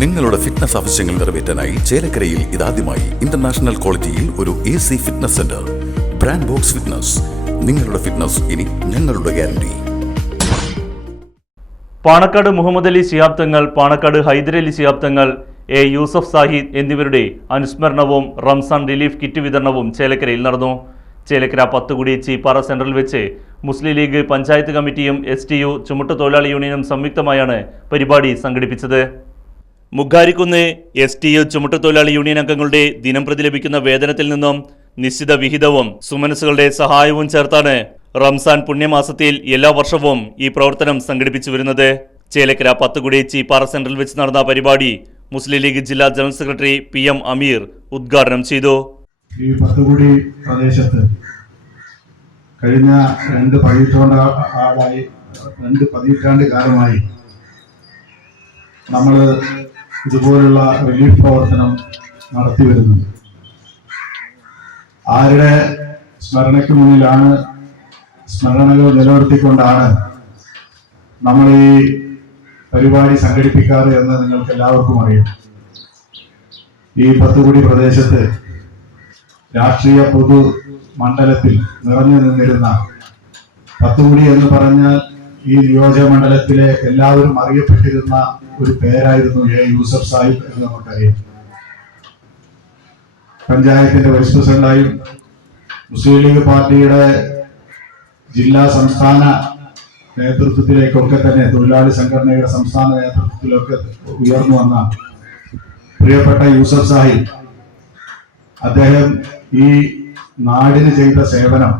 നിങ്ങളുടെ ഫിറ്റ്നസ് ആവശ്യങ്ങൾ നിറവേറ്റാനായി ചേലക്കരയിൽ ഇതാദ്യമായി ഇന്റർനാഷണൽ ക്വാളിറ്റിയിൽ ഒരു A C fitness center brand box fitness നിങ്ങളുടെ ഫിറ്റ്നസ് ഇനി ഞങ്ങളുടെ ഗ്യാരണ്ടി പാണക്കാട് മുഹമ്മദ് അലി ശിഹാബ് തങ്ങൾ പാണക്കാട് ഹൈദരലി ശിഹാബ് തങ്ങൾ എ യൂസഫ് സാഹിദ് എന്നിവരുടെ അനുസ്മരണവും റംസാൻ റിലീഫ് കിറ്റ് വിതരണവും ചേലക്കരയിൽ നടന്നു. ചേലക്കര പത്തുകുടി ചീപ്പാറ സെൻട്രൽ വെച്ച് മുസ്ലിം ലീഗ് പഞ്ചായത്ത് കമ്മിറ്റിയും എസ് ടി യു ചുമട്ടുതൊഴിലാളി യൂണിയനും സംയുക്തമായാണ് പരിപാടി സംഘടിപ്പിച്ചത്. മുഖാരിക്കുന്ന് എസ് ടി യു ചുമട്ടുതൊഴിലാളി യൂണിയൻ അംഗങ്ങളുടെ ദിനം പ്രതി ലഭിക്കുന്ന വേതനത്തിൽ നിന്നും നിശ്ചിത വിഹിതവും സുമനസുകളുടെ സഹായവും ചേർത്താണ് റംസാൻ പുണ്യമാസത്തിൽ എല്ലാ വർഷവും ഈ പ്രവർത്തനം സംഘടിപ്പിച്ചു വരുന്നത്. ചേലക്കര പത്തുകുടി ചീപ്പാറ സെന്ററിൽ വെച്ച് നടന്ന പരിപാടി മുസ്ലിം ലീഗ് ജില്ലാ general secretary P M Ameer ഉദ്ഘാടനം ചെയ്തു. ഈ പത്തുകുടി പ്രദേശത്ത് കഴിഞ്ഞ രണ്ട് പതിറ്റാണ്ട് രണ്ട് പതിറ്റാണ്ട് കാലമായി നമ്മൾ ഇതുപോലുള്ള റിലീഫ് പ്രവർത്തനം നടത്തി വരുന്നത് ആരുടെ സ്മരണയ്ക്ക് മുന്നിലാണ് സ്മരണകൾ നിലനിർത്തിക്കൊണ്ടാണ് നമ്മൾ ഈ പരിപാടി സംഘടിപ്പിക്കാറ് എന്ന് നിങ്ങൾക്ക് എല്ലാവർക്കും അറിയാം. ഈ പത്തുകുടി പ്രദേശത്ത് രാഷ്ട്രീയ പൊതു മണ്ഡലത്തിൽ നിറഞ്ഞു നിന്നിരുന്ന പത്തുകുടി എന്ന് പറഞ്ഞാൽ ഈ നിയോജക മണ്ഡലത്തിലെ എല്ലാവരും അറിയപ്പെട്ടിരുന്ന ഒരു പേരായിരുന്നു എ. യൂസഫ് സാഹിബ് എന്ന് നമുക്കറിയാം. പഞ്ചായത്തിന്റെ വൈസ് പ്രസിഡന്റായും മുസ്ലിം ലീഗ് പാർട്ടിയുടെ ജില്ലാ സംസ്ഥാന നേതൃത്വത്തിലേക്കൊക്കെ തന്നെ തൊഴിലാളി സംഘടനയുടെ സംസ്ഥാന നേതൃത്വത്തിലൊക്കെ ഉയർന്നു വന്ന പ്രിയപ്പെട്ട യൂസഫ് സാഹിബ് അദ്ദേഹം ഈ നാടിന് ചെയ്ത സേവനം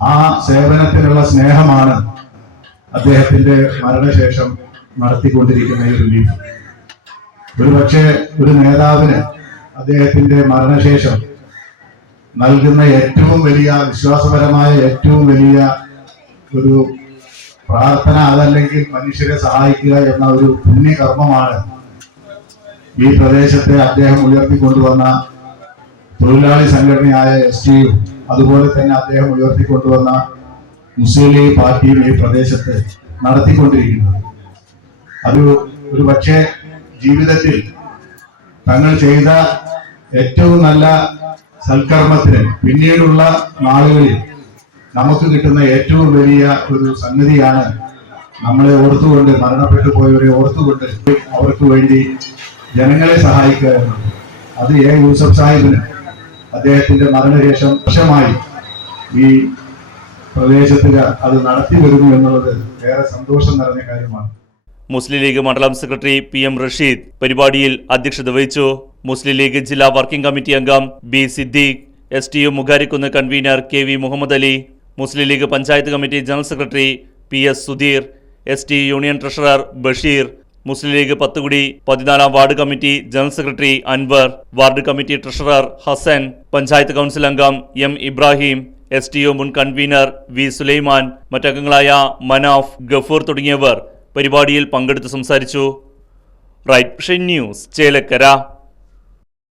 ആ സേവനത്തിനുള്ള സ്നേഹമാണ് അദ്ദേഹത്തിന്റെ മരണശേഷം നടത്തിക്കൊണ്ടിരിക്കുന്ന ഈ റിലീഫ് ഒരുപക്ഷെ ഒരു നേതാവിന് അദ്ദേഹത്തിന്റെ മരണശേഷം നൽകുന്ന ഏറ്റവും വലിയ വിശ്വാസപരമായ ഏറ്റവും വലിയ ഒരു പ്രാർത്ഥന അതല്ലെങ്കിൽ മനുഷ്യരെ സഹായിക്കുക എന്ന ഒരു പുണ്യകർമ്മമാണ് ഈ പ്രദേശത്തെ അദ്ദേഹം ഉയർത്തിക്കൊണ്ടുവന്ന തൊഴിലാളി സംഘടനയായ എസ് ടി യു. അതുപോലെ തന്നെ അദ്ദേഹം ഉയർത്തിക്കൊണ്ടുവന്ന മുസ്ലിം ലീഗ് പാർട്ടിയും ഈ പ്രദേശത്ത് നടത്തിക്കൊണ്ടിരിക്കുന്നത്. അത് ഒരു പക്ഷേ ജീവിതത്തിൽ തങ്ങൾ ചെയ്ത ഏറ്റവും നല്ല സൽക്കർമ്മത്തിന് പിന്നീടുള്ള നാളുകളിൽ നമുക്ക് കിട്ടുന്ന ഏറ്റവും വലിയ ഒരു സംഗതിയാണ് നമ്മളെ ഓർത്തുകൊണ്ട് മരണപ്പെട്ടു പോയവരെ ഓർത്തുകൊണ്ട് അവർക്ക് വേണ്ടി ജനങ്ങളെ സഹായിക്കുക അത് എ യൂസഫ് സാഹിബിന് അദ്ദേഹത്തിന്റെ മരണശേഷം വർഷമായി ഈ പ്രദേശത്തിൽ അത് നടത്തി വരുന്നു എന്നുള്ളത് ഏറെ സന്തോഷം നിറഞ്ഞ കാര്യമാണ്. മുസ്ലിം ലീഗ് മണ്ഡലം സെക്രട്ടറി പി എം റഷീദ് പരിപാടിയിൽ അധ്യക്ഷത വഹിച്ചു. മുസ്ലിം ലീഗ് ജില്ലാ വർക്കിംഗ് കമ്മിറ്റി അംഗം B Siddique S T U Mukharikkunnu convener K V Muhammad Ali Muslim League panchayat committee general secretary P S Sudheer S T union treasurer Basheer Muslim League Pathukudi പതിനാലാം ward committee general secretary Anwar ward committee treasurer Hasan panchayat council അംഗം M Ibrahim S T O മുൻ convener V Sulaiman മറ്റംഗങ്ങളായ Manaf Gafoor തുടങ്ങിയവർ പരിപാടിയിൽ പങ്കെടുത്ത് സംസാരിച്ചു. Right News Chelakkara.